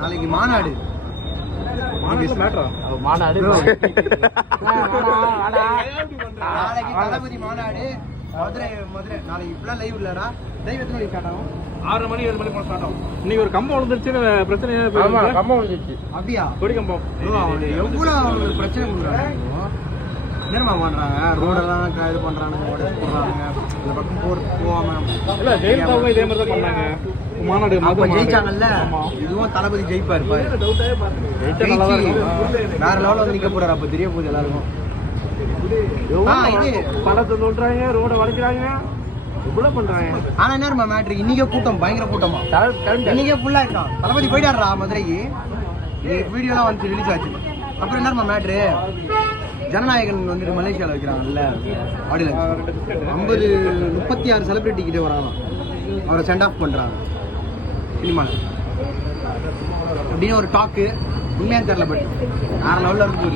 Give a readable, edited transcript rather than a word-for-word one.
நாளைக்கு மாநாடு மாநாடு நாளைக்கு தளபதி மாநாடு மதுரை நாளைக்கு இப்பெல்லாம் லைவ் இல்லடா லைவ் எத்தனை மணிக்கு ஸ்டார்ட் ஆகும் 6 மணி 7 மணி போல ஸ்டார்ட் ஆகும். இன்னைக்கு ஒரு கம்பம் விழுந்துருச்சுன்னு பிரச்சனையா கம்பம் வந்துச்சு. அப்படியா கொடி கம்பம் எவ்வளவு பிரச்சனை பண்றாங்க என்னமா பண்றாங்க ரோடெல்லாம் இது பண்றாங்க போடுறாங்க இந்த பக்கம் போவாம இல்ல ஜெயலலிதாவும் இதே மாதிரி தான் பண்ணாங்க மாநாடு அப்ப ஜெயிச்சாங்கல்ல இதுவும் தளபதி ஜெயிப்பாரு வேற லெவல்ல வந்து நிக்க போறாரு அப்ப தெரிய போகுது எல்லாருக்கும் படத்தை சொல்றாங்க ரோட வளைக்கிறாங்க இவ்வளவு பண்றாங்க. ஆனா என்ன மேட்ரு இன்னைக்கே கூட்டம் பயங்கர கூட்டமா இன்னைக்கே ஃபுல்லா இருக்கான் தளபதி போயிட்டாருடா மதுரைக்கு வீடியோலாம் வந்து ரிலீஸ் ஆச்சு. அப்புறம் என்ன மேட்ரு ஜனநாயகன் வந்துட்டு மலேசியாவில் வைக்கிறாங்கல்ல ஆடியில் 36 செலிபிரிட்டி கிட்டே வராங்களாம் அவரை சென்ட் ஆஃப் பண்ணுறாங்க சினிமாவில் அப்படின்னு ஒரு டாக்கு உண்மையாக தெரில பட் வேறு லெவலில் இருக்கு